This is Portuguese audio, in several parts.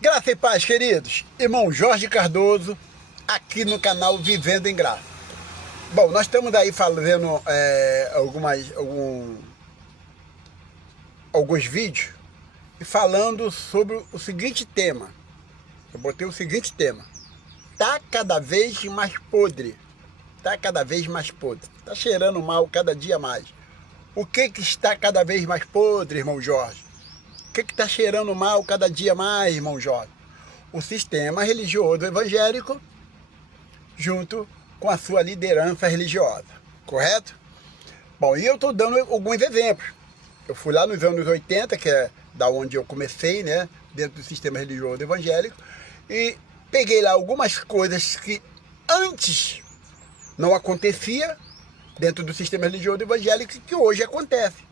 Graça e paz, queridos. Irmão Jorge Cardoso, aqui no canal Vivendo em Graça. Bom, nós estamos aí fazendo alguns vídeos e falando sobre o seguinte tema. Eu botei o seguinte tema. Tá cada vez mais podre. Tá cada vez mais podre. Tá cheirando mal cada dia mais. O que está cada vez mais podre, irmão Jorge? O que está cheirando mal cada dia mais, irmão Jorge? O sistema religioso evangélico junto com a sua liderança religiosa, correto? Bom, e eu estou dando alguns exemplos. Eu fui lá nos anos 80, que é da onde eu comecei, né, dentro do sistema religioso evangélico, e peguei lá algumas coisas que antes não acontecia dentro do sistema religioso evangélico que hoje acontece.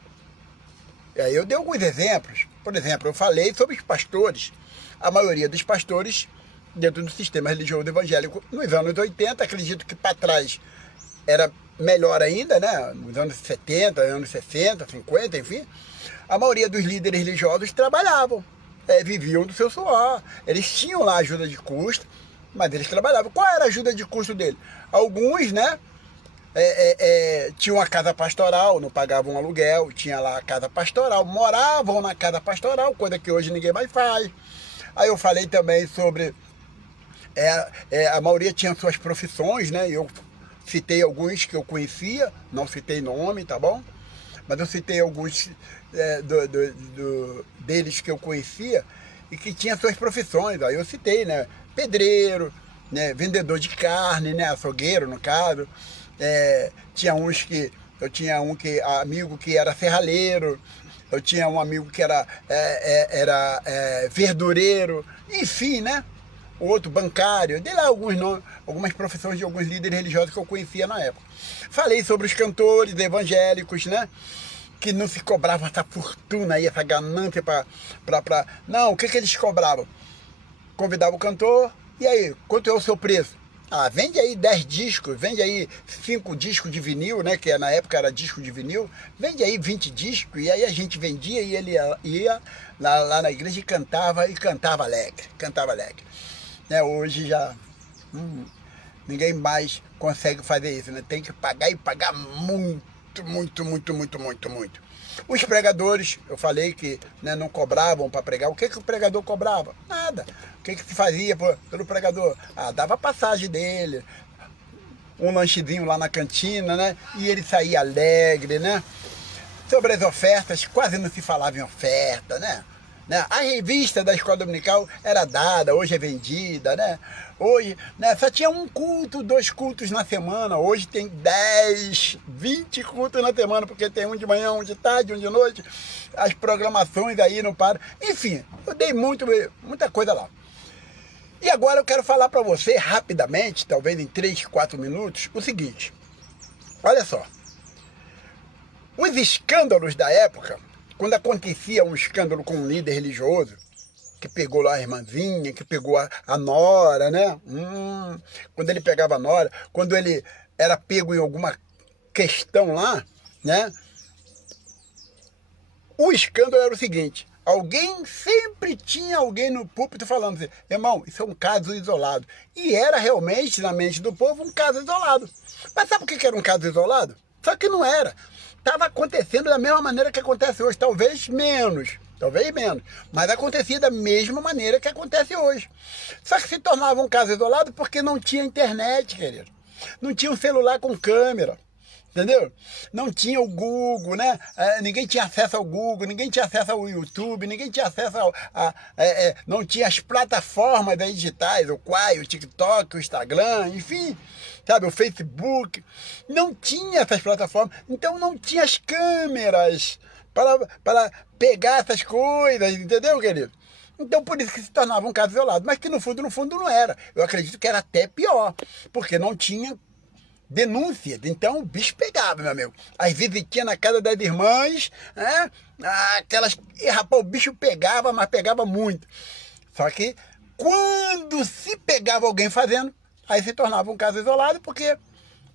E aí eu dei alguns exemplos. Por exemplo, eu falei sobre os pastores. A maioria dos pastores dentro do sistema religioso evangélico nos anos 80, acredito que para trás era melhor ainda, né? Nos anos 70, anos 60, 50, enfim. A maioria dos líderes religiosos trabalhavam, viviam do seu suor. Eles tinham lá ajuda de custo, mas eles trabalhavam. Qual era a ajuda de custo dele? Alguns, né? Tinha uma casa pastoral, não pagavam aluguel, tinha lá a casa pastoral, moravam na casa pastoral, coisa que hoje ninguém mais faz. Aí eu falei também sobre a maioria tinha suas profissões, né? Eu citei alguns que eu conhecia, não citei nome, tá bom? Mas eu citei alguns deles que eu conhecia e que tinham suas profissões. Aí eu citei, né? Pedreiro, né? Vendedor de carne, né? Açougueiro, no caso. Eu tinha um amigo que era serralheiro, eu tinha um amigo que era verdureiro, enfim, né? O outro bancário, dei lá alguns nomes, algumas profissões de alguns líderes religiosos que eu conhecia na época. Falei sobre os cantores evangélicos, né? Que não se cobrava essa fortuna aí, essa ganância Não, o que eles cobravam? Convidava o cantor, e aí, quanto é o seu preço? Ah, vende aí 10 discos, vende aí 5 discos de vinil, né? Que na época era disco de vinil, vende aí 20 discos, e aí a gente vendia e ele ia lá na igreja e cantava alegre, cantava alegre. Né, hoje já ninguém mais consegue fazer isso, né? Tem que pagar e pagar muito, muito, muito, muito, muito, muito. Os pregadores, eu falei que, né, não cobravam para pregar. O que o pregador cobrava? Nada. O que se fazia pelo pregador? Ah, dava a passagem dele, um lanchezinho lá na cantina, né? E ele saía alegre, né? Sobre as ofertas, quase não se falava em oferta, né? A revista da escola dominical era dada, hoje é vendida, né? Hoje, né, só tinha um culto, 2 cultos na semana. Hoje tem 10, 20 cultos na semana, porque tem um de manhã, um de tarde, um de noite. As programações aí não param. Enfim, eu dei muita coisa lá. E agora eu quero falar para você rapidamente, talvez em 3, 4 minutos, o seguinte. Olha só. Os escândalos da época, quando acontecia um escândalo com um líder religioso, que pegou lá a irmãzinha, que pegou a nora, né? Quando ele pegava a nora, quando ele era pego em alguma questão lá, né? O escândalo era o seguinte: sempre tinha alguém no púlpito falando assim, irmão, isso é um caso isolado. E era realmente, na mente do povo, um caso isolado. Mas sabe por que era um caso isolado? Só que não era. Estava acontecendo da mesma maneira que acontece hoje, talvez menos, mas acontecia da mesma maneira que acontece hoje. Só que se tornava um caso isolado porque não tinha internet, querido. Não tinha um celular com câmera, entendeu? Não tinha o Google, né? Ninguém tinha acesso ao Google, ninguém tinha acesso ao YouTube, ninguém tinha acesso não tinha as plataformas digitais, o Quai, o TikTok, o Instagram, enfim, sabe, o Facebook. Não tinha essas plataformas, então não tinha as câmeras para pegar essas coisas, entendeu, querido? Então por isso que se tornava um caso isolado, mas que no fundo não era. Eu acredito que era até pior, porque não tinha denúncias, então o bicho pegava, meu amigo. Às vezes tinha na casa das irmãs, né? E rapaz, o bicho pegava, mas pegava muito. Só que quando se pegava alguém fazendo, aí se tornava um caso isolado,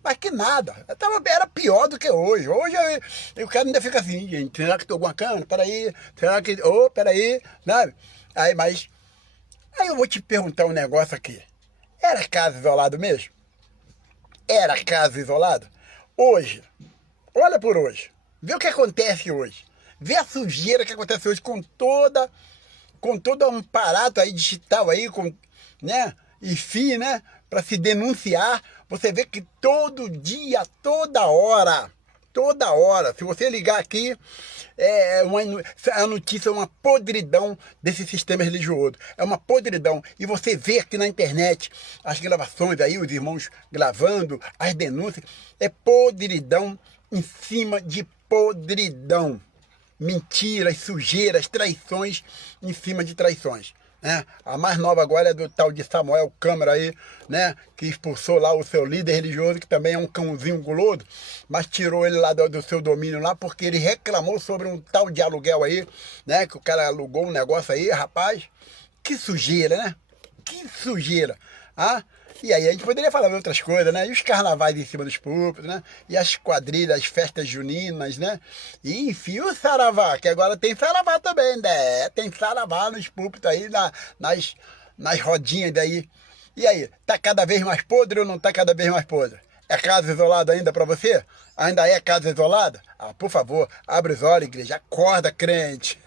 mas que nada, era pior do que hoje. Hoje o cara ainda fica assim, gente, será que tem alguma câmera? Peraí, será que... peraí, sabe? Aí, mas Aí eu vou te perguntar um negócio aqui. Era caso isolado mesmo? Era caso isolado? Hoje, olha por hoje. Vê o que acontece hoje. Vê a sujeira que acontece hoje com todo um aparato aí digital aí, com, né? Enfim, né? Para se denunciar. Você vê que todo dia, toda hora, se você ligar aqui, a notícia é uma podridão desse sistema religioso. É uma podridão. E você vê aqui na internet as gravações aí, os irmãos gravando, as denúncias. É podridão em cima de podridão. Mentiras, sujeiras, traições em cima de traições. Né? A mais nova agora é do tal de Samuel Câmara aí, né? Que expulsou lá o seu líder religioso, que também é um cãozinho guloso, mas tirou ele lá do seu domínio lá, porque ele reclamou sobre um tal de aluguel aí, né? Que o cara alugou um negócio aí, rapaz. Que sujeira, né? Que sujeira. Ah? E aí a gente poderia falar de outras coisas, né? E os carnavais em cima dos púlpitos, né? E as quadrilhas, as festas juninas, né? E enfim, o saravá, que agora tem saravá também, né? Tem saravá nos púlpitos aí, nas rodinhas daí. E aí, tá cada vez mais podre ou não tá cada vez mais podre? É casa isolada ainda para você? Ainda é casa isolada? Ah, por favor, abre os olhos, igreja. Acorda, crente.